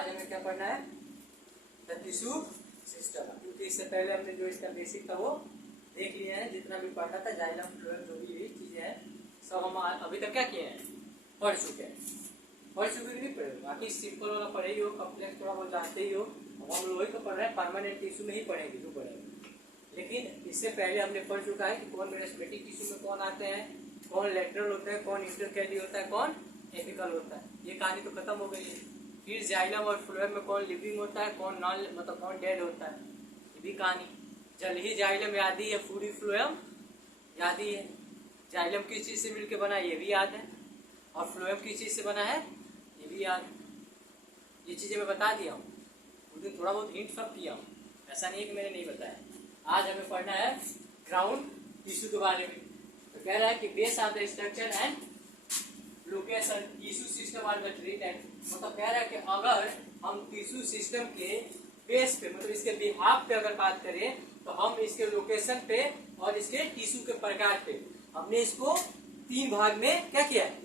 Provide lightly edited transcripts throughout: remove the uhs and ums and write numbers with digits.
आज हमें क्या पढ़ना है, द टिश्यू सिस्टम। क्योंकि इससे पहले हमने जो इसका बेसिक था वो देख लिया है, जितना भी पढ़ा था जाइलम फ्लोएम जो भी चीजें हैं सब हम अभी तक क्या किए हैं, पढ़ चुके हैं। पढ़ चुके नहीं पढ़े, बाकी सिंपल वाला पढ़े ही हो, कॉम्प्लेक्स थोड़ा बहुत जानते ही हो। अब हम लोग तो पढ़ रहे हैं परमानेंट टिश्यू में ही पढ़ेंगे जो पढ़ेंगे। लेकिन इससे पहले हमने पढ़ चुका है कि कौन मेरिस्टेमेटिक टिश्यू में कौन आते हैं, कौन लेटरल होता है, कौन इंटरकैली होता है, कौन एपिकल होता है। ये कहानी तो खत्म हो गई है। फिर जाइलम और फ्लोएम में कौन लिविंग होता है, कौन नॉन मतलब कौन डेड होता है, ये भी कहानी। जल ही जाइलम याद ही है, फूड ही फ्लोएम याद ही है। जाइलम किस चीज से मिलकर बना है ये भी याद है, और फ्लोएम किस चीज से बना है ये भी याद है। ये चीजें मैं बता दिया हूँ, उस दिन थोड़ा बहुत हिंट सब किया हूँ, ऐसा नहीं है कि मैंने नहीं बताया। आज हमें पढ़ना है ग्राउंड टिश्यू के बारे में। तो कह रहा है कि base of the structure and location tissue system are the treat and, मतलब कह रहा है कि अगर हम टिश्यू सिस्टम के बेस पे मतलब इसके बिहाफ पे अगर बात करें तो हम इसके लोकेशन पे और इसके टिश्यू के प्रकार पे हमने इसको 3 भाग में क्या किया है,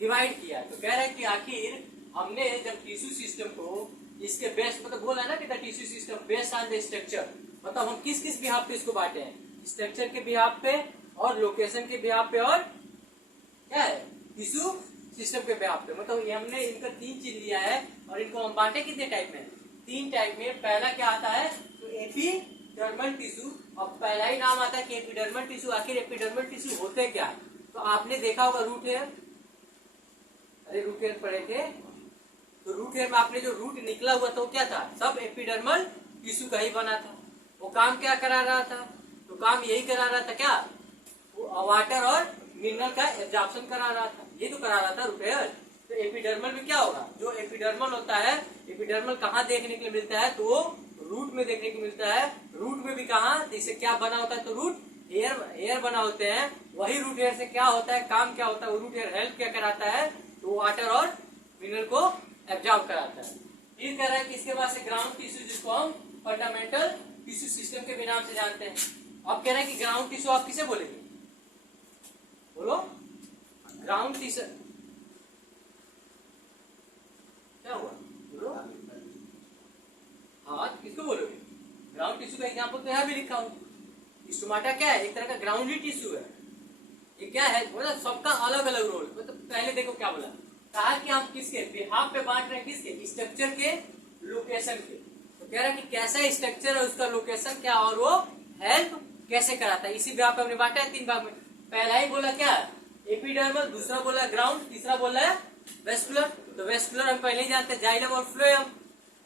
डिवाइड किया। तो कह रहा है कि आखिर हमने जब टिश्यू सिस्टम को इसके बेस मतलब बोला ना कि the tissue system based on the structure, मतलब हम किस किस बिहाफ पे इसको बांटे हैं, स्ट्रक्चर के बिहाफ पे और लोकेशन के बिहाफ पे और क्या है टिश्यू सिस्टम के बिहाफ पे। मतलब ये हमने इनका 3 चीज लिया है और इनको हम बांटे कितने टाइप में, 3 टाइप में। पहला क्या आता है तो एपिडर्मल टिश्यू, और पहला ही नाम आता है कि एपिडर्मल टिश्यू। आखिर एपिडर्मल टिश्यू होते क्या है, तो आपने देखा होगा रूट हेयर, अरे रूट हेयर पढ़े थे, तो रूट हेयर में आपने जो रूट निकला हुआ था वो क्या था, सब एपिडर्मल टिश्यू का ही बना था। वो काम क्या करा रहा था, तो काम यही करा रहा था क्या, वो वाटर और मिनरल का एब्जॉर्प्शन करा रहा था, ये तो करा रहा था रूट हेयर। तो एपिडर्मल में क्या होगा, जो एपिडर्मल होता है, एपिडर्मल कहाँ देखने के लिए मिलता है, तो वो रूट में देखने को मिलता है। रूट में भी कहाँ, जैसे क्या बना होता है, तो रूट एयर बना होते हैं। वही रूट हेयर से क्या होता है, काम क्या होता है, वो रूट हेयर हेल्प क्या कराता है, तो वाटर और मिनरल को एब्जॉर्ब कराता है। फिर कह रहा है कि इसके बाद से ग्राउंड टिश्यू, जिसको हम फंडामेंटल टिश्यू सिस्टम के भी नाम से जानते हैं। अब कह रहे हैं कि ग्राउंड टिश्यू आप किसे बोलेंगे, बोलो ग्राउंड टिश्यू क्या हुआ, बोलो हाँ किसको बोलोगे। ग्राउंड टिश्यू का एग्जांपल तो यहाँ भी लिखा हो, स्टोमाटा क्या है, एक तरह का ग्राउंड ही टिश्यू है। ये क्या है, मतलब सबका अलग अलग रोल। मतलब पहले देखो क्या बोला, कहा कि हम किसके बिहाफ पे बांट रहे हैं, किसके स्ट्रक्चर के लोकेशन के। तो कह रहा है कि कैसा स्ट्रक्चर है उसका लोकेशन क्या और वो हेल्प कैसे कराता है, इसी बिहाफ पे हमने बांटा है 3 भाग में। पहला ही बोला क्या एपिडर्मल, दूसरा बोला ग्राउंड, तीसरा बोला है वेस्कुलर। तो वेस्कुलर हम पहले ही जानते हैं जाइलम और फ्लोएम।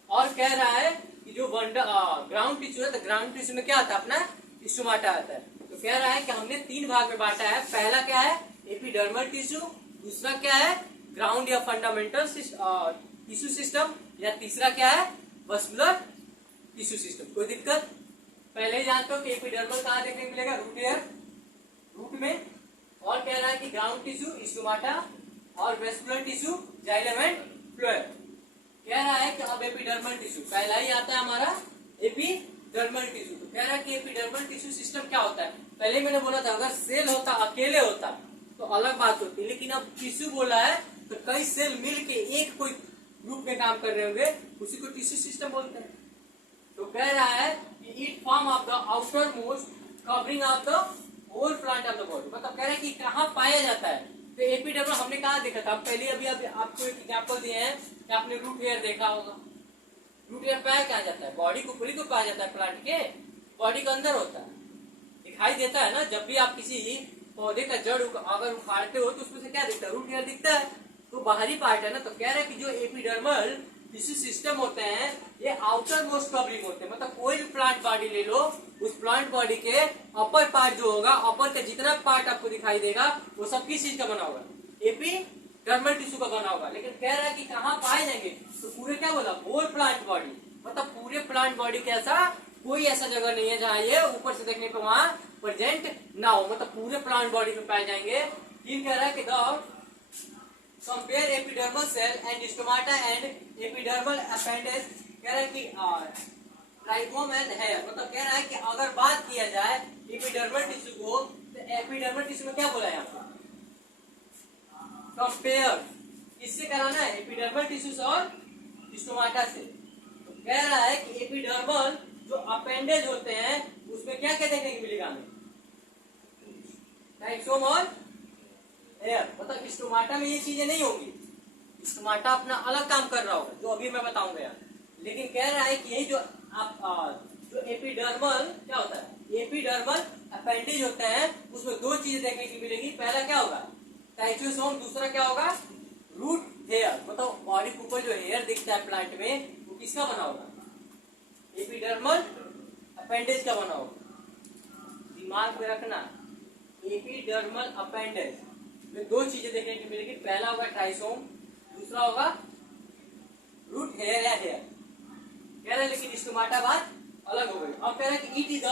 और कह रहा है कि जो ग्राउंड टिश्यू है, तो ग्राउंड टिश्यू में क्या आता है अपना स्टोमाटा आता है। तो कह रहा है कि हमने 3 भाग में बांटा है। पहला क्या है एपिडर्मल टिश्यू, दूसरा क्या है ग्राउंड या फंडामेंटल टिश्यू सिस्टम, या तीसरा क्या है वेस्कुलर टिश्यू सिस्टम। कोई दिक्कत, पहले ही जानते हो कि एपिडर्मल कहाँ देखने को मिलेगा, रूट हेयर, रूट में। और कह रहा है कि ग्राउंड टिश्यू स्टोमाटा और vascular tissue xylem and phloem. कह रहा है कि अब एपिडर्मल टिश्यू पहला ही आता है हमारा एपिडर्मल टिश्यू। तो कह रहा है कि एपिडर्मल टिश्यू सिस्टम क्या होता है, पहले मैंने बोला था अगर सेल होता अकेले होता तो अलग बात होती, लेकिन अब टिश्यू बोला है तो कई सेल मिलके एक कोई ग्रुप में काम कर रहे होंगे, उसी को टिश्यू सिस्टम बोलते हैं। तो कह रहा है कि it form of the outermost covering of the whole plant of the body. मतलब कह रहे हैं कि कहाँ पाया जाता है, तो एपिडर्मल हमने कहा देखा था पहले, अभी आपको एक एग्जांपल दिए हैं कि आपने रूट हेयर देखा होगा। रूट हेयर पाया कहाँ जाता है, बॉडी को खुली को पाया जाता है, प्लांट के बॉडी के अंदर होता है, दिखाई देता है ना। जब भी आप किसी पौधे का जड़ अगर उखाड़ते हो तो उसमें से क्या दिखता है, रूट हेयर दिखता है, तो बाहरी पार्ट है ना। तो कह रहे हैं कि जो एपिडर्मल टिश्यू सिस्टम होते हैं ये आउटर मोस्ट कवरिंग होते हैं। मतलब कोई भी प्लांट बॉडी ले लो, उस प्लांट बॉडी के अपर पार्ट जो होगा, अपर का जितना पार्ट आपको दिखाई देगा वो सब किस चीज का बना होगा, एपिडर्मल टिश्यू का बना होगा। लेकिन कह रहा है कि कहाँ पाए जाएंगे, तो पूरे क्या बोला होल प्लांट बॉडी, मतलब पूरे प्लांट बॉडी के ऐसा कोई ऐसा जगह नहीं है जहाँ ये ऊपर से देखने पे वहां प्रेजेंट ना हो, मतलब पूरे प्लांट बॉडी में पाए जाएंगे। फिर कह रहा है कि compare epidermal cell and stomata and epidermal appendage. कह रहा है कि ट्राइकोम एंड हेयर, मतलब कह रहा है कि अगर बात किया जाए एपिडर्मल टिश्यू को, तो एपिडर्मल टिश्यू में क्या बोला है आपका, कंपेयर किससे कराना है, एपिडर्मल टिश्यूज और स्टोमाटा से। तो कह रहा है कि एपिडर्मल जो अपेंडेज होते हैं उसमें क्या क्या देखने को मिलेगा हमें, टाइसोम और हेयर। मतलब स्टोमाटा में ये चीजें नहीं होंगी, स्टोमाटा अपना अलग काम कर रहा होगा जो अभी मैं बताऊंगा। लेकिन कह रहा है कि यही जो जो एपिडर्मल क्या होता है, एपिडर्मल अपेंडेज होते हैं उसमें दो चीजें देखने की मिलेगी। पहला क्या होगा, टाइचोसोम, दूसरा क्या होगा, रूट हेयर। मतलब बॉडी के ऊपर जो हेयर दिखता है प्लांट में वो किसका बना होगा, एपिडर्मल अपेंडेज का बना होगा। दिमाग में रखना, एपिडर्मल अपेंडेज में दो चीजें देखने की मिलेगी। पहला होगा ट्राइसोम, दूसरा होगा रूट हेयर या हेयर। कह रहे लेकिन स्टोमाटा बात अलग हो गई। अब कह रहे कि it is the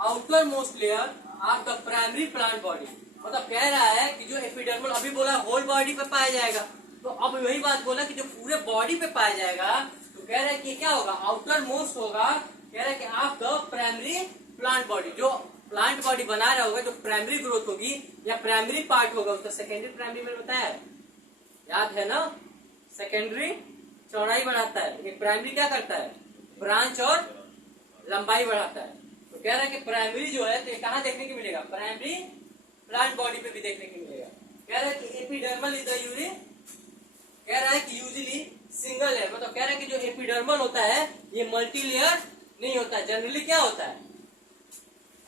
outer most layer of the primary plant body. मतलब कह रहा है कि जो एपिडर्मल अभी बोला होल बॉडी पे पाया जाएगा, तो अब वही बात बोला कि जो पूरे बॉडी पे पाया जाएगा, तो कह रहा है कि क्या होगा, आउटर मोस्ट होगा। कह रहा है कि of the primary plant body, जो प्लांट बॉडी बना रहा होगा, जो प्राइमरी ग्रोथ होगी या प्राइमरी पार्ट होगा उसका सेकेंडरी प्राइमरी में बताया है, याद है ना। सेकेंडरी चौड़ाई बढ़ाता है, लेकिन प्राइमरी क्या करता है, ब्रांच और लंबाई बढ़ाता है। तो कह रहा है कि प्राइमरी जो है तो कहाँ देखने को मिलेगा, प्राइमरी प्लांट बॉडी पे भी देखने को मिलेगा। कह रहा है कि एपिडर्मल इज द यूरी, कह रहा है कि यूजुअली सिंगल है। मतलब कह रहा है कि जो एपिडर्मल होता है ये मल्टी लेयर नहीं होता है। जनरली क्या होता है,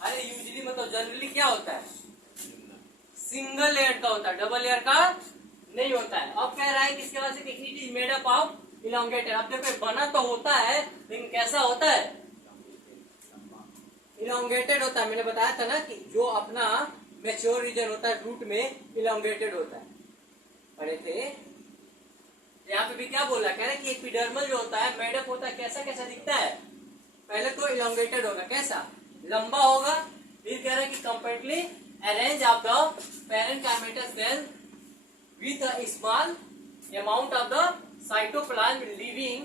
अरे यूजुअली मतलब जनरली क्या होता है, सिंगल लेयर का होता है, डबल लेयर का नहीं होता है। अब कह रहा है कि इसके वजह से it is made up of elongated. अब देखो बना तो होता है लेकिन कैसा होता है, इलोंगेटेड होता है। मैंने बताया था ना कि जो अपना मैच्योर रीजन होता है रूट में इलोंगेटेड होता है, पढ़े थे। यहाँ पे भी क्या बोला, कह रहे कि एपिडर्मल जो होता है मेडअप होता है, कैसा कैसा दिखता है, पहले तो इलोंगेटेड होगा, कैसा, लंबा होगा। फिर कह रहे कि completely arrange of the parenchymatous cell with a small amount of the cytoplasm leaving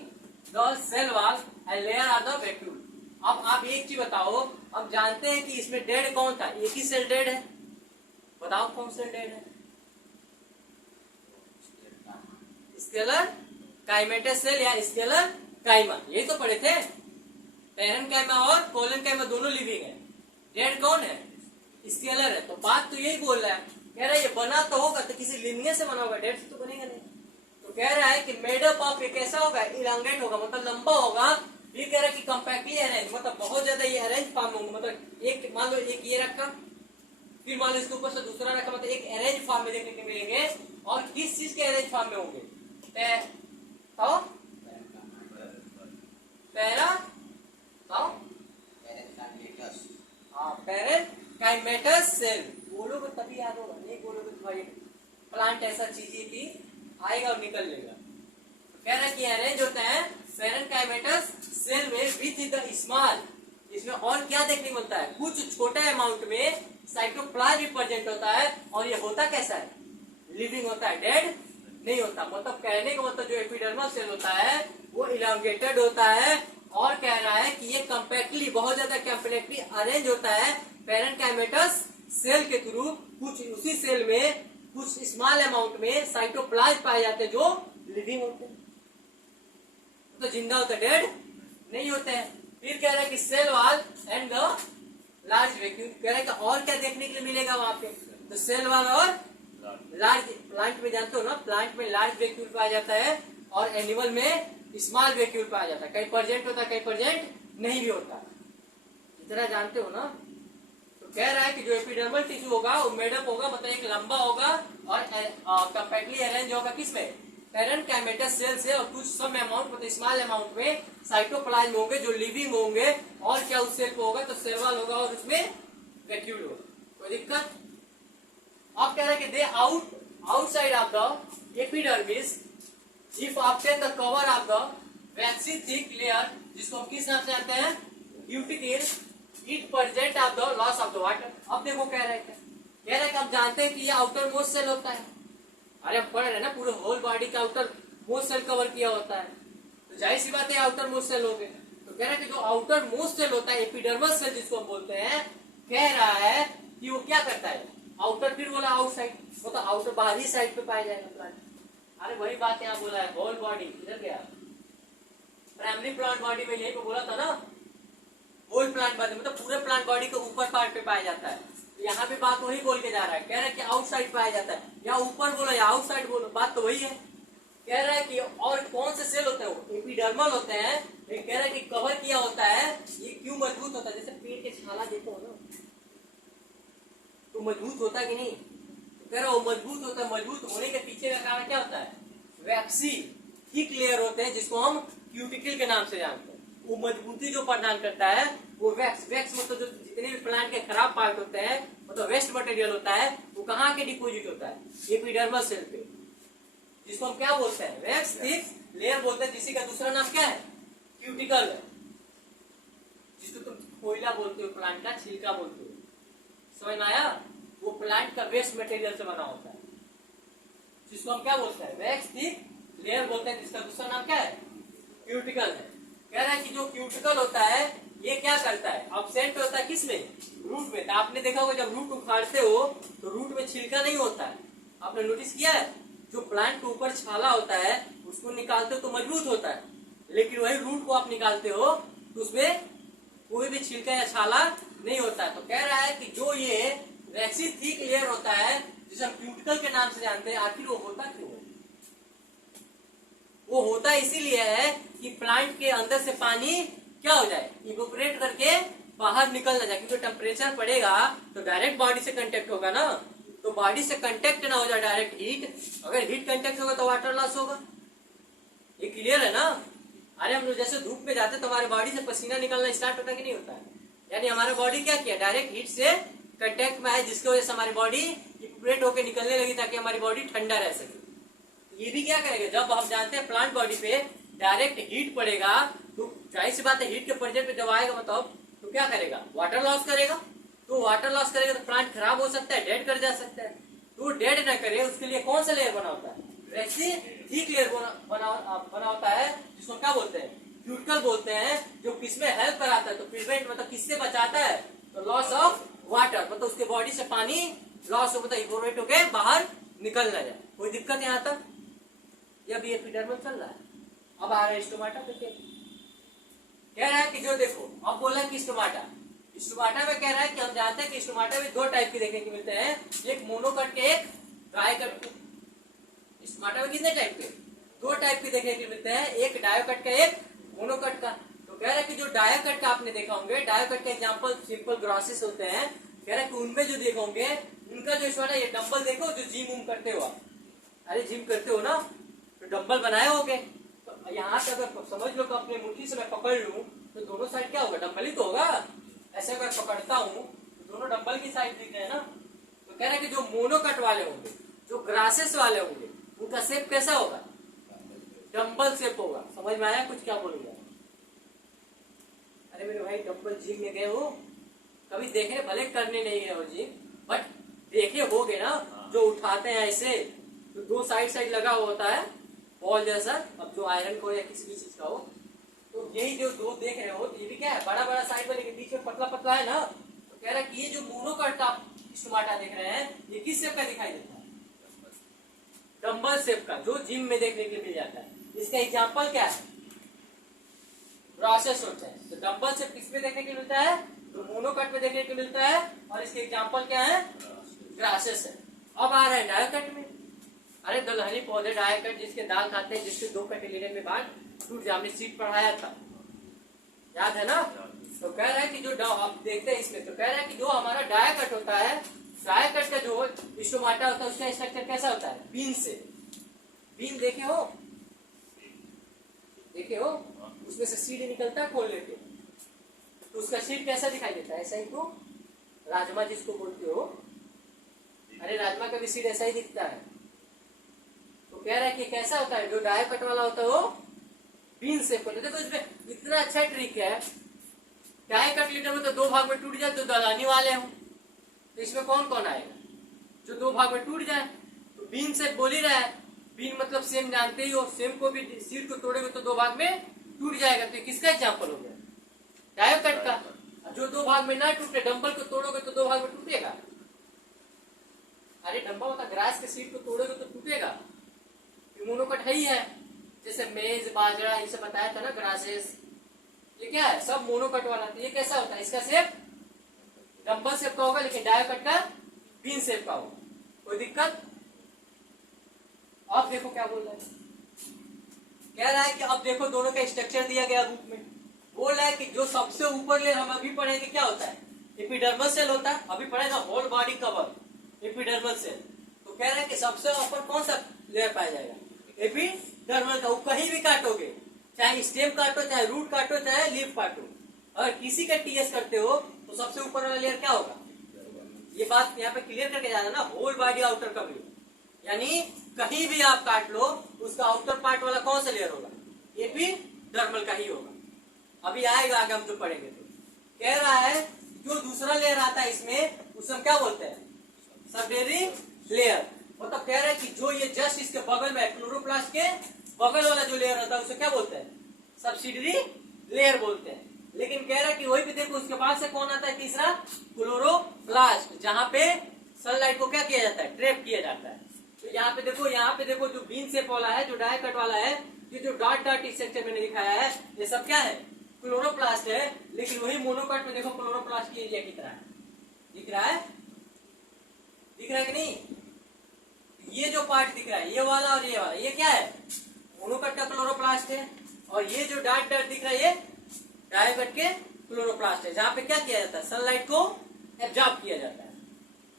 the cell wall and layer are the vacuole। अब आप एक चीज बताओ, अब जानते हैं कि इसमें डेड कौन था, एक ही सेल डेड है, बताओ कौन सेल डेड है, स्केलर काइमेटस सेल या स्केलर काइमा, यही तो पढ़े थे। पैरेन्काइमा और कोलेनकाइमा दोनों लिविंग है, डेड कौन है, स्केलर है। तो बात तो यही बोल रहा है, कह रहा है ये बना तो होगा तो किसी लिनियर से बना होगा, डेड से तो बनेगा नहीं। तो कह रहा है कि मेडअप ऑफ ये कैसा होगा, इलांगेट होगा, मतलब लंबा होगा। ये कह रहा है कि कंपैक्टली अरेंज, मतलब बहुत ज्यादा ये अरेंज फॉर्म होंगे। मतलब एक मान लो एक ये रखा, फिर मान लो इसके ऊपर से दूसरा रखा, मतलब एक अरेंज फॉर्म में देखने को मिलेंगे। और किस चीज के अरेंज फॉर्म में होंगे, तो पैरा पैरेन्काइमेटस सेल बोलोगे तभी याद होगा, नहीं बोलोगे तो भाई प्लांट ऐसा चीज है कि आएगा और निकल लेगा। तो कह रहा है कि अरेंज होता है पैरेन्काइमेटस सेल में विथ द स्मॉल, इसमें और क्या देखने को मिलता है, कुछ छोटा अमाउंट में साइटोप्लाज्म प्रेजेंट होता है। और ये होता कैसा है, लिविंग होता है, डेड नहीं होता। मतलब कहने का मतलब जो एपिडर्मल सेल होता है वो इलांगेटेड होता है। और कह रहा है कि ये कंपैक्टली बहुत ज्यादा कंपैक्टली अरेंज होता है पैरेन्काइमेटस सेल के थ्रू। कुछ उसी सेल में कुछ स्मॉल अमाउंट में साइटोप्लाज्म पाए जाते हैं जो लिविंग होते हैं, तो जिंदा होते, डेड नहीं होते हैं। फिर कह रहा है कि cell wall and the large vacuole, कह रहा है कि और क्या देखने के लिए मिलेगा वहां पे, तो सेल वॉल और लार्ज, प्लांट में जानते हो ना, प्लांट में लार्ज वैक्यूल पाया जाता है और एनिमल में स्मॉल वैक्यूल पाया जाता है। कहीं प्रेजेंट होता है, कहीं प्रेजेंट नहीं भी होता, इतना जानते हो ना। तो कह रहा है कि जो एपिडर्मल टिश्यू होगा वो मेडअप होगा, मतलब एक लंबा होगा और कंपैक्टली अरेंज होगा किसमें, पैरेन्काइमेटस सेल से। और कुछ सम अमाउंट मतलब स्मॉल अमाउंट में साइटोप्लाज्म होंगे जो लिविंग होंगे। और क्या उस सेल को होगा, तो सेल वॉल होगा और उसमें वैक्यूल होगा, कोई दिक्कत। अब कह रहा है कि they outside of the epidermis if obtain the cover of the waxy thick layer, जिसको हम किस नाम से जानते हैं, cuticle, it present of the loss of the water. अब देखो कह रहे हैं, कह रहे हैं कि आप जानते हैं कि ये आउटर मोस्ट सेल होता है। अरे हम पढ़ रहे हैं ना, पूरे होल बॉडी का आउटर मोस्ट सेल कवर किया होता है, तो जाहिर सी बात है आउटर मोस्ट सेल हो गए। तो कह रहे हैं कि जो आउटर मोस्ट सेल होता है एपिडर्मल सेल जिसको हम बोलते हैं, कह रहा है कि वो क्या करता है, आउटर, फिर बोला आउटसाइड, वो तो आउटर बाहरी साइड पे पाया जाएगा प्लांट। अरे वही बात यहाँ बोला है, होल बॉडी, इधर गया प्राइमरी प्लांट बॉडी में, यही पे बोला था ना, होल प्लांट बॉडी मतलब पूरे प्लांट बॉडी के ऊपर पार्ट पे पाया जाता है। तो यहाँ पे बात वही बोल के जा रहा है, कह रहा है कि आउटसाइड पाया जाता है, या ऊपर बोलो या आउटसाइड बोलो, बात तो वही है। कह रहा है कि और कौन से सेल होते हैं, वो एपिडर्मल होते हैं, लेकिन कह रहा है कि कवर किया होता है, ये क्यों मजबूत होता है, जैसे पेड़ के छाला देखो ना तो मजबूत होता है कि नहीं, तो कह रहा है वो मजबूत होता है, मजबूत होने के पीछे का कारण क्या होता है, वैक्सी थिक लेयर होते हैं जिसको हम क्यूटिकल के नाम से जानते हैं। वो मजबूती जो प्रदान करता है वो वैक्स, वैक्स मतलब जो जितने भी प्लांट के खराब पार्ट होते हैं, मतलब वेस्ट मटेरियल होता है, वो कहाँ के डिपोजिट होता है, एपिडर्मल सेल पे, जिसको हम क्या बोलते हैं, वैक्स थिक लेयर बोलते हैं, जिसी का दूसरा नाम क्या है, क्यूटिकल है, जिसको तुम कोयला बोलते हो, प्लांट का छिलका बोलते हो, समझ में आया। वो प्लांट का वेस्ट मटेरियल से बना होता है, जिसको हम क्या बोलते हैं, वैक्स थिक लेयर बोलते हैं, जिसका दूसरा नाम क्या है, क्यूटिकल है। कह रहा है कि जो क्यूटिकल होता है ये क्या करता है, अब्सेंट होता है किसमें, रूट में। तो आपने देखा होगा जब रूट उखाड़ते हो तो रूट में छिलका नहीं होता है, आपने नोटिस किया है, जो प्लांट के ऊपर छाला होता है उसको निकालते हो तो मजबूत होता है, लेकिन वही रूट को आप निकालते हो तो उसमें कोई भी छिलका या छाला नहीं होता है। तो कह रहा है कि जो ये वैक्सी थिक लेयर होता है जिसे हम क्यूटिकल के नाम से जानते हैं, आखिर वो होता क्यों है, वो होता इसीलिए है कि प्लांट के अंदर से पानी क्या हो जाए, इवोपरेट करके बाहर निकल ना जाए, क्योंकि टेम्परेचर पड़ेगा तो डायरेक्ट बॉडी से कांटेक्ट होगा ना, तो बॉडी से कांटेक्ट ना हो जाए डायरेक्ट हीट, अगर हीट कांटेक्ट होगा तो वाटर लॉस होगा, ये क्लियर है ना। अरे हम लोग जैसे धूप में जाते तो हमारे बॉडी से पसीना निकलना स्टार्ट होता है कि नहीं होता है, यानी हमारा बॉडी क्या किया, डायरेक्ट हीट से कांटेक्ट में है, जिसकी वजह से हमारी बॉडी इवोपरेट होकर निकलने लगी ताकि हमारी बॉडी ठंडा रह सके। ये भी क्या करेगा, जब हम जानते हैं प्लांट बॉडी पे डायरेक्ट हीट पड़ेगा तो जाहिर सी बात है हीट के प्रेजेंट पे जब आएगा मतलब तो क्या करेगा, वाटर लॉस करेगा, तो वाटर लॉस करेगा तो प्लांट खराब हो सकता है, डेड कर जा सकता है। तो डेड ना करे उसके लिए कौन सा लेयर बना होता है, वैक्सी थिक लेयर बना होता है, जिसको क्या बोलते हैं, क्यूटिकल बोलते हैं, जो किसमें हेल्प कराता है, तो प्रिवेंट मतलब किससे बचाता है, तो लॉस ऑफ वाटर, मतलब उसके बॉडी से पानी लॉस हो, मतलब इवोपरेट होके बाहर निकल ना जाए। कोई दिक्कत यहाँ तक, ये अभी एपिडर्मल चल रहा है। अब आ रहा है स्टोमाटा पे, कह रहा है कि जो देखो अब बोला कि स्टोमाटा, स्टोमाटा में कह रहा है कि हम जानते हैं कि स्टोमाटा में दो टाइप के देखने को मिलते हैं, एक मोनोकट के एक डायोकट के। स्टोमाटा में कितने टाइप के, दो टाइप के देखने को मिलते हैं, एक डायोकट का एक मोनोकट का। तो कह रहा है कि जो डायोकट का आपने देखा होंगे, डायोकट के एग्जाम्पल सिंपल ग्रासेस होते हैं, कह रहा है कि उनमें जो देखे होंगे उनका जो स्टोमाटा, ये डंबल देखो जो जिम उम करते हो, अरे जिम करते हो ना तो डंबल बनाए होगे, तो यहाँ से अगर समझ लो कि अपने मुट्ठी से मैं पकड़ लूं तो दोनों साइड क्या होगा, डंबल ही तो होगा। ऐसे अगर पकड़ता हूँ तो दोनों डंबल की साइड दिख रहे हैं ना। तो कह रहे हैं कि जो मोनोकट वाले होंगे, जो ग्रासेस वाले होंगे, उनका शेप कैसा होगा, डंबल शेप होगा। समझ में आया कुछ क्या बोलूंगा, अरे मेरे भाई डंबल जिम में गए हो कभी, देखे भले करने नहीं गए हो जिम, बट देखे होगे ना, जो उठाते हैं ऐसे तो दो साइड लगा हुआ होता है बॉल जैसा, अब जो आयरन को या किसी भी चीज का हो, तो यही जो दो देख रहे हो ये भी क्या है, बड़ा बड़ा साइड में, लेकिन बीच में पतला पतला है ना। तो कह रहा है कि ये जो मोनोकट आप स्टोमाटा देख रहे हैं ये किस शेप का दिखाई देता है, डंबल शेप का, जो जिम में देखने के लिए मिल जाता है। इसका एग्जाम्पल क्या है, ग्रासेस होते हैं। तो डंबल शेप किस में देखने को मिलता है, तो मोनोकट में देखने को मिलता है, और इसके एग्जाम्पल क्या है, ग्रासेस है। अब आ रहा है डायोकट में, अरे दलहनी पौधे डायोकट जिसके दाल खाते हैं, जिसके दो कटिलीडर में भाग टूट जाए, हमने सीट पढ़ाया था, याद है ना। तो कह रहा है कि जो आप देखते हैं इसमें, तो कह रहा है कि जो हमारा डायोकट होता है, डायोकट का जो स्टोमाटा होता है उसका स्ट्रक्चर कैसा होता है, बीन से, बीन देखे हो, देखे हो, उसमें से सीड निकलता है खोल लेके, तो उसका सीड कैसा दिखाई देता है, ऐसा ही, तो राजमा जिसको बोलते हो, अरे राजमा का भी सीड ऐसा ही दिखता है। तो कह रहा है कि कैसा होता है, जो डायोकट वाला होता है वो बीन शेप होता है। देखो इसमें इतना अच्छा ट्रिक है, डायोकट लीडर में तो दो भाग में टूट जाए तो दलहनी वाले हो, तो इसमें कौन कौन आएगा, जो दो भाग में टूट जाए, तो बीन शेप बोल ही रहा है, बीन मतलब सेम जानते ही हो, सेम को भी सीड को तोड़ेगा तो दो भाग में टूट जाएगा, तो किसका एग्जाम्पल हो गया, डायोकट का। जो दो भाग में ना टूटे, डंबल को तोड़ोगे तो दो भाग में टूटेगा, अरे डंबल होता ग्रास के सीड को तोड़ोगे तो टूटेगा, मोनोकट है ही है, जैसे मेज, बाजरा, ये सब बताया था ना, ग्रासेस, ये क्या है, सब मोनोकट वाला। तो ये कैसा होता है, इसका शेप डंबल शेप का होगा, लेकिन डायोकट का बीन शेप का होगा। कोई दिक्कत? अब देखो क्या बोल रहा है, कह रहा है कि अब देखो दोनों का स्ट्रक्चर दिया गया रूप में। बोल रहा है कि जो सबसे ऊपर लेयर हम अभी पढ़ेंगे क्या होता है, एपिडर्मल सेल होता है। अभी पढ़ेगा whole body cover, epidermal cell. तो कह रहा है कि सबसे ऊपर कौन सा लेयर पाया जाएगा, एपिडर्मल का। वो कहीं भी काटोगे, चाहे स्टेम काटो, चाहे रूट काटो, चाहे लीफ काटो, अगर किसी का टीएस करते हो तो सबसे ऊपर वाला लेयर क्या होगा। ये बात यहाँ पे क्लियर करके जाना ना, होल बॉडी आउटर कवरिंग, यानी कहीं भी आप काट लो उसका आउटर पार्ट वाला कौन सा लेयर होगा, एपिडर्मल का ही होगा। अभी आएगा आगे हम जो पढ़ेंगे। तो कह रहा है जो दूसरा लेयर आता है इसमें, उसे हम क्या बोलते हैं, सबडेरी लेयर। मतलब कह रहा है कि जो ये जस्ट इसके बगल में, क्लोरोप्लास्ट के बगल वाला जो लेयर होता है उसे क्या बोलते हैं, सब्सिडरी लेयर बोलते हैं। लेकिन कह रहा है कि वही भी देखो उसके बाद से कौन आता है, तीसरा क्लोरोप्लास्ट, जहां पे सनलाइट को क्या किया जाता है, ट्रैप किया जाता है। तो यहाँ पे देखो जो बीन शेप वाला है, जो डायकट वाला है, ये जो डॉट डॉट स्ट्रक्चर मैंने दिखाया है, ये सब क्या है, क्लोरोप्लास्ट है। लेकिन वही मोनोकट में देखो क्लोरोप्लास्ट की एरिया कितना है, दिख रहा है, दिख रहा है कि नहीं। ये जो पार्ट दिख रहा है, ये वाला और ये वाला, ये क्या है, मोनोकट का क्लोरोप्लास्ट है। और ये जो डॉट डॉट दिख रहा है, ये डायकट के क्लोरोप्लास्ट है, जहां पे क्या किया जाता है, सनलाइट को एब्जॉर्ब किया जाता है।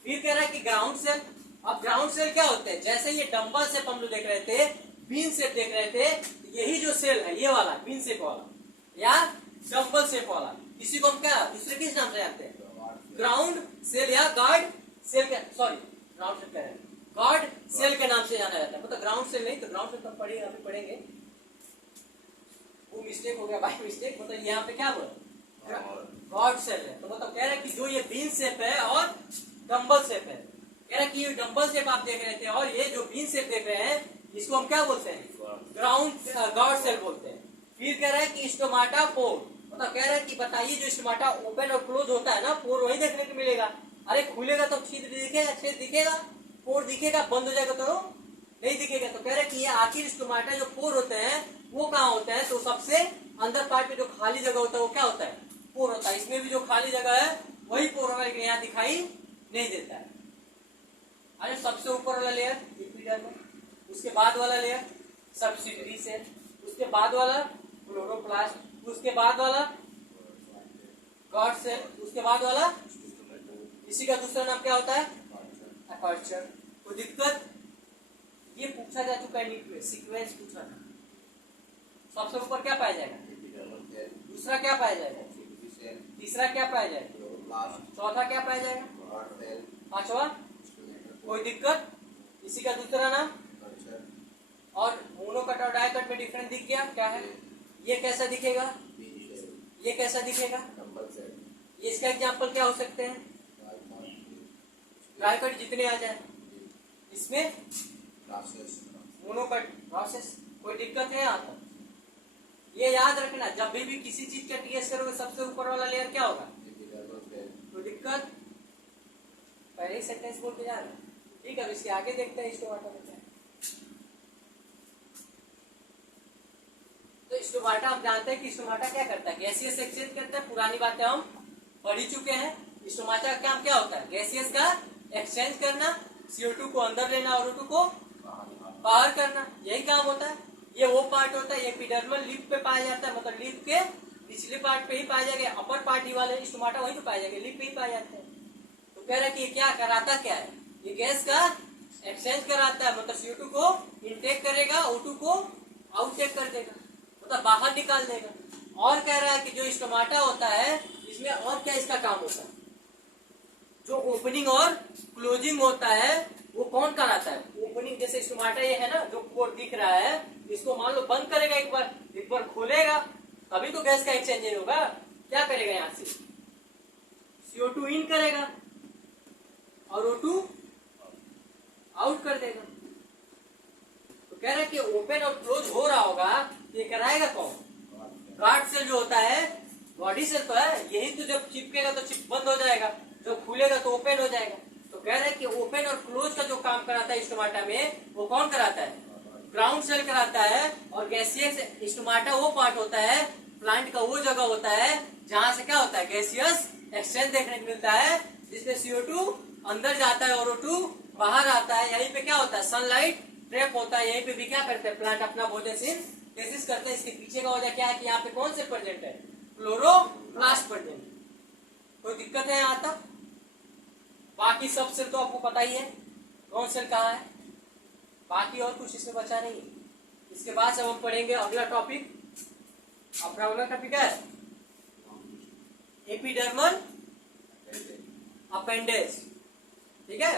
फिर कह रहा है कि ग्राउंड सेल। अब ग्राउंड सेल क्या होते हैं, जैसे ये डंबल शेप हम लोग देख रहे थे, बीन शेप देख रहे थे, यही जो सेल है ये वाला बीन शेप वाला या डंबल शेप वाला, इसी को हम क्या दूसरे किस नाम से जानते हैं, ग्राउंड सेल या गार्ड सेल के, सॉरी ग्राउंड सेल कह रहे हैं, गार्ड सेल के नाम से जाना जाता है। मतलब ग्राउंड सेल नहीं, तो ग्राउंड सेल तो पढ़ेंगे, अभी पढ़ेंगे, वो मिस्टेक हो गया बाय मिस्टेक। मतलब यहाँ पे क्या बोला, गार्ड सेल है। तो मतलब कह रहे हैं कि जो ये बीन शेप है और डंबल शेप है, कह रहा है कि ये डंबल शेप आप देख रहे थे और ये जो बीन शेप देख रहे हैं, इसको हम क्या बोलते हैं, ग्राउंड गार्ड सेल बोलते हैं। फिर कह रहा है कि स्टोमाटा पोर, मतलब कह रहा है कि बताइए जो स्टोमाटा ओपन और क्लोज होता है ना, पोर वही देखने को मिलेगा। अरे खुलेगा तो छिद्र दिखेगा, छेद दिखेगा, पोर दिखेगा, बंद हो जाएगा तो नहीं दिखेगा। तो कह रहा है कि ये आखिर स्टोमाटा जो पोर होते हैं वो कहाँ होते हैं, तो सबसे अंदर पार्ट में जो खाली जगह होता है वो क्या होता है, पोर होता है। इसमें भी जो खाली जगह है वही पोर होगा, लेकिन यहाँ दिखाई नहीं देता है। अरे सबसे ऊपर वाला लेयर एपिडर्मल, उसके बाद वाला लेयर सब्सिडरी सेल, उसके बाद वाला क्लोरोप्लास्ट, उसके बाद वाला गार्ड सेल, उसके बाद वाला, इसी का दूसरा नाम क्या होता है, अपर्चर। कोई दिक्कत? ये पूछा जा चुका है, सीक्वेंस पूछा था। सबसे ऊपर क्या पाया जाएगा, दूसरा क्या पाया जाएगा, तीसरा क्या पाया जाएगा, चौथा क्या पाया जाएगा, पांचवा। कोई दिक्कत? इसी का दूसरा नाम। और मोनोकट और डायकट में डिफरेंस दिख गया, क्या है, ये कैसा दिखेगा, ये कैसा दिखेगा, ये इसका एग्जांपल क्या हो सकते हैं, डायकट जितने आ जाए, इसमें मोनोकट प्रोसेस। कोई दिक्कत है यहाँ पर? ये याद रखना, जब भी किसी चीज का टीएस करोगे सबसे ऊपर वाला लेयर क्या होगा, कोई दिक्कत? पहले ही सेंटेंस बोल के जा रहे हैं, ठीक है। अब इसके आगे देखते हैं स्टोमाटा में क्या है। तो स्टोमाटा हम जानते हैं कि स्टोमाटा क्या करता है, गैसियस एक्सचेंज करता है। पुरानी बातें हम पढ़ ही चुके हैं। स्टोमाटा का काम क्या होता है, गैसियस का एक्सचेंज करना, CO2 को अंदर लेना और O2 को बाहर करना, यही काम होता है। ये वो पार्ट होता है, एपिडर्मल लीफ पे पाया जाता है, मतलब लीफ के पिछले पार्ट पे ही पाया जाएगा, अपर पार्ट ही वाले स्टोमाटा वहीं पे पाया जाएगा, लीफ पे ही पाया जाते हैं। तो कह रहा है कि ये क्या कराता, क्या है, ये गैस का एक्सचेंज कराता है, मतलब CO2 को इनटेक करेगा, O2 को आउटटेक कर देगा, मतलब बाहर निकाल देगा। और कह रहा है कि जो स्टोमाटा होता है इसमें और क्या इसका काम होता है, जो ओपनिंग और क्लोजिंग होता है वो कौन कराता है, ओपनिंग। जैसे स्टोमाटा ये है ना, जो पोर दिख रहा है, इसको मान लो बंद करेगा, एक बार खोलेगा, तभी तो गैस का एक्सचेंज होगा। क्या करेगा, यहाँ से CO2 इन करेगा और O2 आउट कर देगा। तो कह रहा है कि ओपन और क्लोज हो रहा होगा, ये कराएगा कौन, गार्ड सेल जो होता है, बॉडी सेल तो है, यही तो जब चिपकेगा तो चिप बंद हो जाएगा, जब खुलेगा तो ओपन हो जाएगा। तो कह रहे हैं कि ओपन और क्लोज का जो काम कराता है स्टोमाटा में, वो कौन कराता है, ग्राउंड सेल कराता है, और गैसियस स्टोमाटा वो पार्ट होता है, प्लांट का वो जगह होता है जहां से क्या होता है, गैसियस एक्सचेंज देखने को मिलता है, जिसमें CO2 अंदर जाता है और O2 बाहर आता है। यहीं पे क्या होता है, सनलाइट ट्रैप होता है, यहीं पे भी क्या करते हैं, प्लांट अपना भोजन सिंथेसिस करते हैं। इसके पीछे का वजह क्या है कि यहाँ पे कौन से प्रेजेंट है, क्लोरोप्लास्ट प्रेजेंट। कोई दिक्कत है यहाँ तक? बाकी सब सेल तो आपको पता ही है कौन सेल कहाँ है, बाकी और कुछ इसमें बचा नहीं। इसके बाद जब हम पढ़ेंगे अगला टॉपिक, अपना अगला टॉपिक है एपिडर्मल अपेंडेज। ठीक है,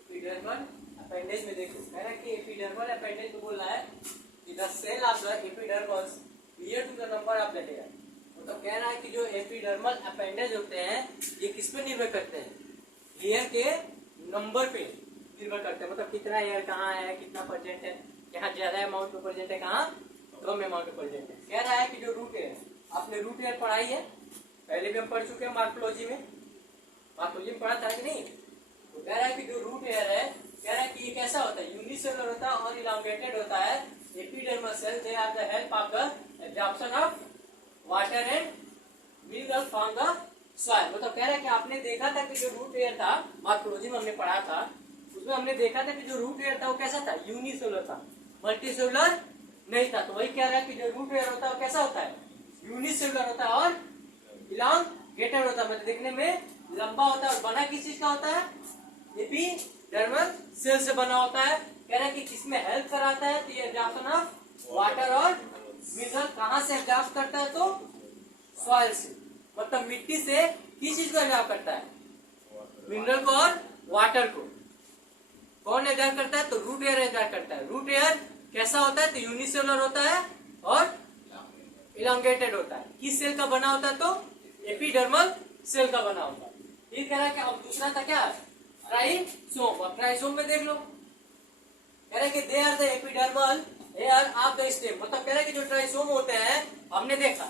एपिडर्मल अपेंडेज में देखो कह रहा है कि एपिडर्मल अपेंडेज को बोल रहा है कि the cell of the epidermis near to the number of the hair. मतलब कह रहा है कि जो एपिडर्मल अपेंडेज होते हैं ये किस पे निर्भर करते हैं, हेयर के नंबर पे निर्भर करते हैं। मतलब कितना हेयर कहाँ है, कितना परसेंट है, यहाँ ज्यादा अमाउंट में परसेंट है, कहाँ कम अमाउंट में परसेंट है। कह रहा है कि जो रूट हेयर, आपने रूट हेयर पढ़ाई है, पहले भी हम पढ़ चुके हैं मार्कोलॉजी में पढ़ा था कि नहीं। तो कह रहा है कि जो रूट हेयर है, कह रहा है कि ये कैसा होता है, यूनिसेलुलर होता है और इलांगेटेड होता है। Epidermal cell they are the help of the absorption of water and mineral from the soil. मतलब कह रहा है कि आपने देखा था कि जो रूट हेयर था, मार्कोलॉजी में हमने पढ़ा था, उसमें हमने देखा था कि जो रूट हेयर था वो कैसा था, यूनिसेलुलर था, मल्टीसेलुलर नहीं था। तो वही कह रहा है कि जो रूट हेयर होता है वो कैसा होता है, यूनिसेलुलर होता है और इलांगेटेड होता है, मतलब देखने में लंबा होता है। और बना किस चीज का होता है, एपिडर्मल सेल से बना होता है। कह रहा है कि किसमें हेल्प कराता है, तो ये एब्जॉर्प्शन ऑफ वाटर और मिनरल कहाँ से एब्जॉर्ब करता है, तो सॉइल से, मतलब मिट्टी से किस चीज को एब्जॉर्ब करता है, मिनरल को और वाटर को। कौन एब्जॉर्ब करता है, तो रूट हेयर एब्जॉर्ब करता है। रूट हेयर कैसा होता है, तो यूनिसेलुलर होता है और इलांगेटेड होता है। किस सेल का बना होता है, तो एपिडर्मल सेल का बना होता है। ये कह रहा है कि अब दूसरा था क्या, ट्राइसोम। अब ट्राइसोम में देख लो, कह रहा है कि they are the epidermal hair of the stem. मतलब कह रहा है कि जो ट्राइसोम होते हैं, हमने देखा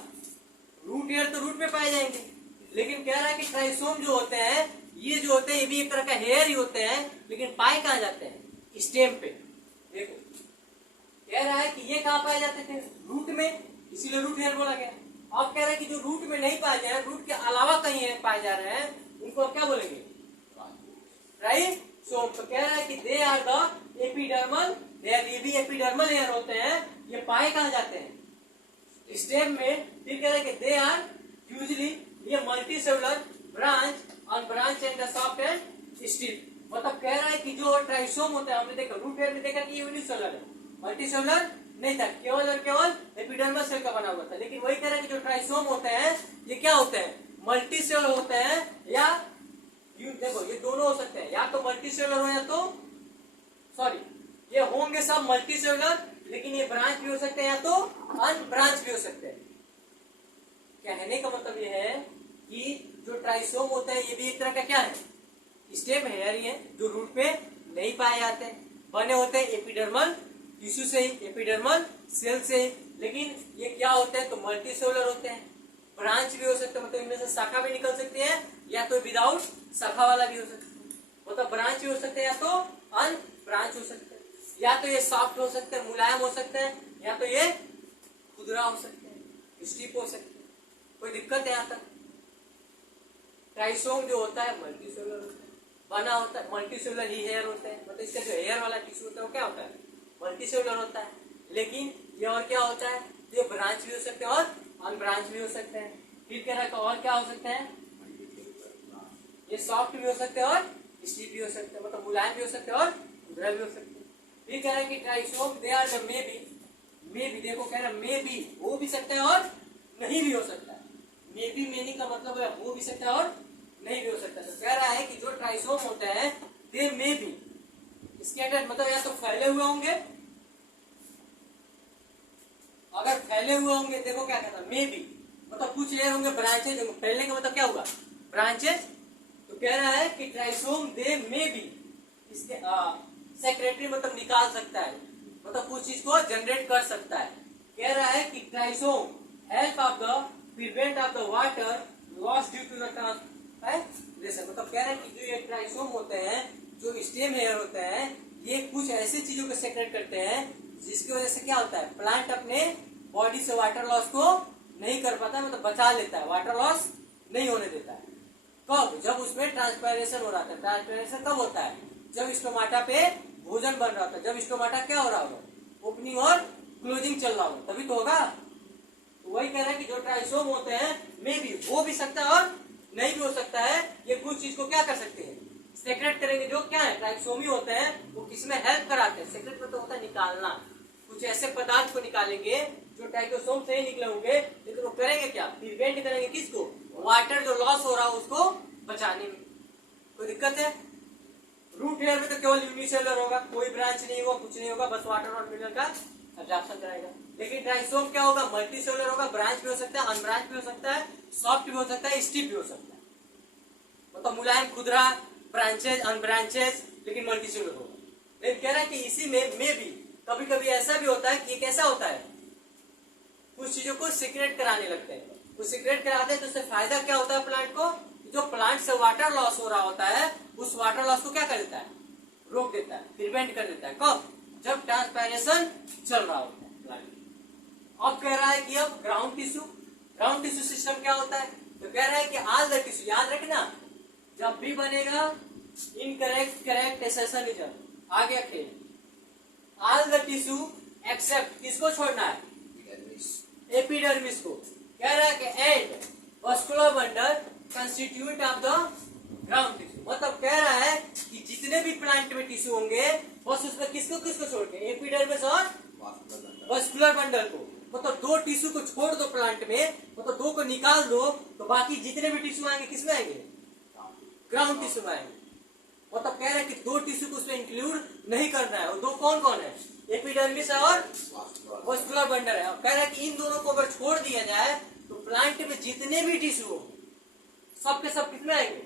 रूट हेयर तो रूट में पाए जाएंगे, लेकिन कह रहा है कि ट्राइसोम जो होते हैं, ये जो होते हैं ये भी एक तरह का हेयर ही होते हैं, लेकिन पाए कहाँ जाते हैं, स्टेम पे। देखो कह रहा है कि ये कहाँ पाए जाते थे, रूट में, इसीलिए रूट हेयर बोला गया। अब कह रहा है कि जो रूट में नहीं पाए जा रहे हैं, रूट के अलावा कहीं पाए जा रहे हैं, उनको अब क्या बोलेंगे, राइट। सो तो कह रहा है कि they are the epidermal hair, ये भी एपिडर्मल हेयर होते हैं। ये पाए कहाँ जाते हैं, स्टेम में। फिर कह रहा है कि दे आर यूजली, ये multi cellular branch on branch and the soft and stiff. मतलब कह रहा है कि जो ट्राइसोम होता है, हमने देखा रूट हेयर में देखा कि यूनिसेलुलर है, मल्टी सेलुलर नहीं था, केवल और केवल एपिडर्मल सेल का बना हुआ था। लेकिन वही कह रहा है कि जो ट्राइसोम होते हैं ये क्या होते हैं, मल्टी सेलुलर होते हैं, या देखो ये दोनों हो सकते हैं, या तो मल्टी सेलुलर हो या तो सॉरी ये होंगे सब मल्टी सेलुलर, लेकिन ये ब्रांच भी हो सकते हैं या तो अनब्रांच भी हो सकते हैं। कहने का मतलब ये है कि जो ट्राइसोम होता है ये भी एक तरह का क्या है, स्टेम हेयर ही है, जो रूट पे नहीं पाए जाते हैं, बने होते हैं एपिडर्मल टिश्यू से ही, एपिडर्मल सेल से ही। लेकिन ये क्या होते हैं, तो मल्टी सेलुलर होते हैं, ब्रांच भी हो सकते हैं, मतलब इनमें से शाखा भी निकल सकती है, या तो विदाउट शाखा वाला भी हो सकता है, मतलब ब्रांच भी हो सकते हैं या तो अन ब्रांच हो सकते हैं, या तो ये सॉफ्ट हो सकते हैं, मुलायम हो सकते हैं, या तो ये खुदरा हो सकते हैं, स्टिफ हो सकते हैं। कोई दिक्कत है यहाँ तक? ट्राइसोम जो होता है मल्टी सेलुलर होता है, बना होता है मल्टी सेलुलर ही हेयर होता है, मतलब इसका जो हेयर वाला टिश्यू होता है वो क्या होता है, मल्टी सेलुलर होता है। लेकिन ये और क्या होता है, ये ब्रांच भी हो सकते हैं और अनब्रांच भी हो सकते हैं। फिर कह रहा है और क्या हो सकते हैं, ये सॉफ्ट भी हो सकते हैं और स्टिफ भी हो सकते हैं, मतलब मुलायम भी हो सकते हैं और खुदरा भी हो सकते हैं। फिर कह रहा है कि trichome they are the may be, देखो कह रहा है मे बी हो भी सकता है और नहीं भी हो सकता है। मे बी मीनिंग का मतलब है हो भी सकता है और नहीं भी हो सकता है। तो कह रहा है कि जो ट्राइसोम होते हैं दे मे बी स्कैटर्ड, मतलब या तो फैले हुए होंगे, अगर फैले हुए होंगे, देखो क्या कहता है मे बी, मतलब कुछ लेयर होंगे ब्रांचेज, फैलने का मतलब क्या होगा, ब्रांचेज। तो कह रहा है कि ट्राइसोम दे मे बी, इसके सेक्रेटरी मतलब निकाल सकता है, मतलब कुछ चीज को जनरेट कर सकता है। कह रहा है कि trichome help of the prevent of the water loss due to the relation. मतलब कह रहे हैं कि जो ये ट्राइसोम होते हैं, जो स्टेम हेयर होते हैं, ये कुछ ऐसी चीजों को सेक्रेट करते हैं जिसकी वजह से क्या होता है, प्लांट अपने बॉडी से वाटर लॉस को नहीं कर पाता, मतलब बचा लेता है, वाटर लॉस नहीं होने देता है। कब? जब उसमें ट्रांसपायरेशन हो रहा था। ट्रांसपायरेशन कब होता है? जब स्टोमाटा पे भोजन बन रहा था, जब स्टोमाटा क्या हो रहा होगा, ओपनिंग और क्लोजिंग चल रहा होगा, तभी तो होगा। तो वही कह रहे हैं कि जो ट्राइसोम होते हैं मे भी हो भी सकता है और नहीं भी हो सकता है। ये कुछ चीज को क्या कर सकते हैं, सेक्रेट करेंगे। जो क्या है, ट्राइसोमी होते हैं, वो किसमें हेल्प कराते हैं? सेक्रेट में तो होता है निकालना, कुछ ऐसे पदार्थ को निकालेंगे जो ट्राइसोम से ही निकले होंगे, लेकिन वो करेंगे क्या, प्रिवेंट करेंगे किसको, वाटर जो लॉस हो रहा है उसको बचाने में। कोई दिक्कत है? रूट हेयर में तो केवल यूनिसेलुलर होगा, कोई ब्रांच नहीं होगा, कुछ नहीं होगा, बस वाटर और मिनरल का एब्जॉर्प्शन कराएगा। लेकिन ट्राइसोम क्या होगा, मल्टीसेलुलर होगा, ब्रांच भी हो सकता है, अनब्रांच भी हो सकता है, सॉफ्ट भी हो सकता है, स्टिफ भी हो सकता है। मतलब मुलायम, खुदरा, ब्रांचेज, अनब्रांचेज, लेकिन मल्टीसेलुलर होगा। लेकिन कह रहा है कि इसी में भी कभी कभी ऐसा भी होता है कि कैसा होता है, कुछ चीजों को सीक्रेट कराने लगते हैं। वो सीक्रेट कराते हैं तो उससे फायदा क्या होता है प्लांट को, जो प्लांट से वाटर लॉस हो रहा होता है, उस वाटर लॉस को क्या कर देता है, रोक देता है, प्रिवेंट कर देता है। कब? जब ट्रांसपायरेशन चल रहा होता है प्लांट। अब कह रहा है कि अब ground tissue, ground tissue system क्या होता है, तो कह रहा है कि ऑल द टिश्यू, याद रखना जब भी बनेगा इनकरेक्ट करेक्ट एसेशनिज्म, आ गया खेल। ऑल द टिश्यू एक्सेप्ट, किसको छोड़ना है, एपिडर्मिस को। कह रहा है कि and vascular bundle constitute of the ground tissue. मतलब कह रहा है कि जितने भी प्लांट में टिश्यू होंगे बस उसमें किसको किसको छोड़ के, एपिडर्मिस और वस्कुलर बंडल को। मतलब दो टिश्यू को छोड़ दो प्लांट में, मतलब दो को निकाल दो, तो बाकी जितने भी टिश्यू आएंगे किसमें आएंगे, ग्राउंड टिश्यू में आएंगे। मतलब कह रहे हैं कि दो टिश्यू को उसमें इंक्लूड नहीं करना है। और दो कौन कौन है, एपिडर्मिस है और वस्कुलर बंडल है। कह रहा है कि इन दोनों को अगर छोड़ दिया जाए तो प्लांट में जितने भी टिश्यू हो सब के सब कितने आएंगे,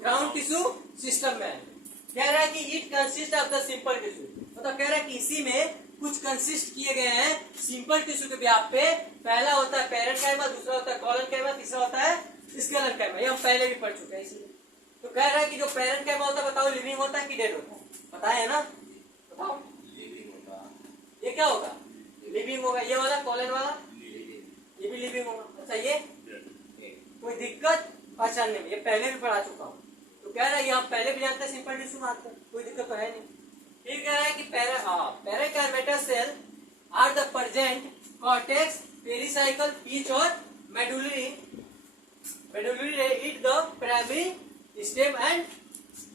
ग्राउंड टिश्यू सिस्टम में आएंगे। कह रहा है कि it consist of the simple tissue. मतलब कह रहा है कि इसी में कुछ कंसिस्ट किए गए हैं सिंपल टिश्यू के व्याप पे। पहला होता है पैरेन्काइमा, दूसरा होता है कॉलनकाइमा, तीसरा होता है स्केलेनकाइमा। ये हम पहले भी पढ़ चुके हैं इसलिए। तो कह रहा है कि जो पैरेन्काइमा होता है बताओ लिविंग होता है कि डेड होता है, पता है ना, बताओ ये क्या होगा, लिविंग होगा। ये वाला कॉलन वाला ये भी लिविंग होगा। अच्छा ये कोई दिक्कत पहचानने में, ये पहले भी पढ़ा चुका हूँ। तो कह रहा है ये हम पहले भी जानते हैं सिंपल टिश्यू मानते हैं, कोई दिक्कत तो है नहीं। फिर कह रहा है कि parenchymatous cell are the present cortex, pericycle, pith और medullary it the primary stem and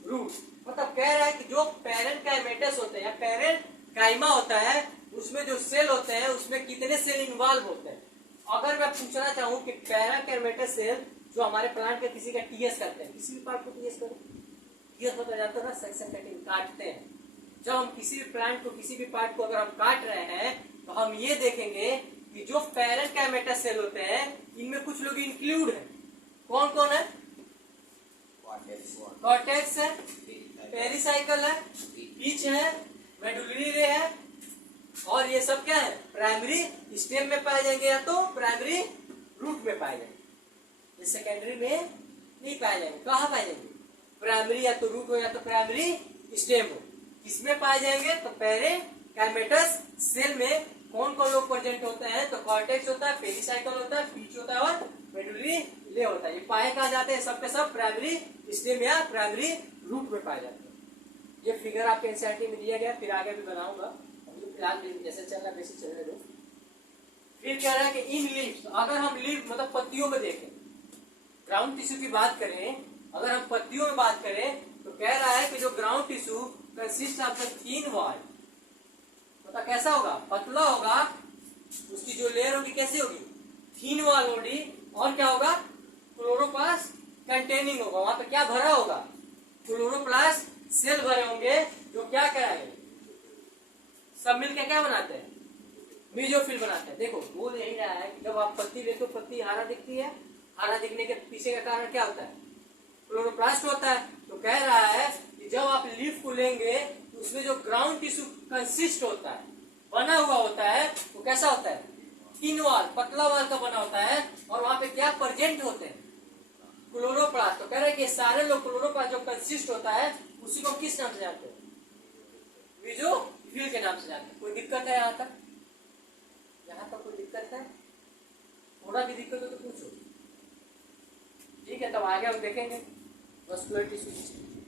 root. मतलब कह रहा है कि जो पैरेन्काइमेटस होते हैं, पैरेन्काइमा होता है, उसमें जो सेल होते हैं उसमें कितने सेल इन्वॉल्व होते हैं। अगर मैं पूछना चाहूँ कि पैरेन्काइमेटस सेल जो हमारे प्लांट के किसी का टीएस करते हैं, किसी भी पार्ट को टीएस करो, टीएस होता जाता है ना, सेक्शन कटिंग, काटते हैं। जब हम किसी भी प्लांट को, किसी भी पार्ट को अगर हम काट रहे हैं तो हम ये देखेंगे कि जो पैरेन्काइमेटस सेल होते हैं इनमें कुछ लोग इंक्लूड है। कौन कौन है, कॉर्टेक्स है, पेरिसाइकल है, पीच है, मेडुलरी रे है, और ये सब क्या है, प्राइमरी स्टेम में पाए जाएंगे या तो प्राइमरी रूट में पाए जाएंगे। ये सेकेंडरी में नहीं पाए जाएंगे। कहाँ पाए जाएंगे, प्राइमरी या तो रूट हो या तो प्राइमरी स्टेम हो। किसमें पाए जाएंगे, तो पैरेन्काइमेटस सेल में कौन कौन लोग प्रेजेंट होते हैं, तो कॉर्टेक्स होता है, पेरिसाइकल होता है, पीच होता है और मेडुलरी ले होता है। ये पाए कहाँ जाते हैं, सब के सब प्राइमरी स्टेम या प्राइमरी रूट में पाए जाते हैं। ये फिगर आपके एनसीईआरटी में दिया गया, फिर आगे भी बनाऊंगा, अभी तो फिलहाल जैसे चल रहा है वैसे चलने दो। फिर कह रहा है कि इन लीव्स, अगर हम लीव मतलब पत्तियों में देखें, ग्राउंड टिश्यू की बात करें, अगर हम पत्तियों में बात करें तो कह रहा है कि जो ground tissue consist of the thin wall, मतलब कैसा होगा, पतला होगा, उसकी जो लेयर होगी कैसी होगी, थिन वॉल होगी, और क्या होगा, क्लोरोप्लास्ट कंटेनिंग होगा। वहां पे क्या भरा होगा, क्लोरोप्लास्ट सेल भरे होंगे, जो क्या कराएंगे, सब मिलकर क्या बनाते हैं, मेसोफिल बनाते हैं। देखो बोल यही रहा है कि जब आप पत्ती देखो, पत्ती हरा दिखती है, हरा दिखने के पीछे का कारण क्या होता है, क्लोरोप्लास्ट होता है। तो कह रहा है कि जब आप लीफ को लेंगे तो उसमें जो ग्राउंड टिश्यू कंसिस्ट होता है, बना हुआ होता है, वो कैसा होता है, थिन वॉल, पतला वॉल का बना होता है, और वहां पे क्या प्रेजेंट होते हैं, क्लोरोप्लास्ट। तो कह रहे हैं कि सारे लोग क्लोरोप्लास्ट जो कंसिस्ट होता है उसी को किस नाम से जानते हैं? वीजोफिल के नाम से जानते हैं। कोई दिक्कत है यहाँ तक? यहाँ तक कोई दिक्कत है? थोड़ा भी दिक्कत हो तो पूछो। ठीक है, तब आगे हम देखेंगे मस्कुलर टिश्यू सिस्टम।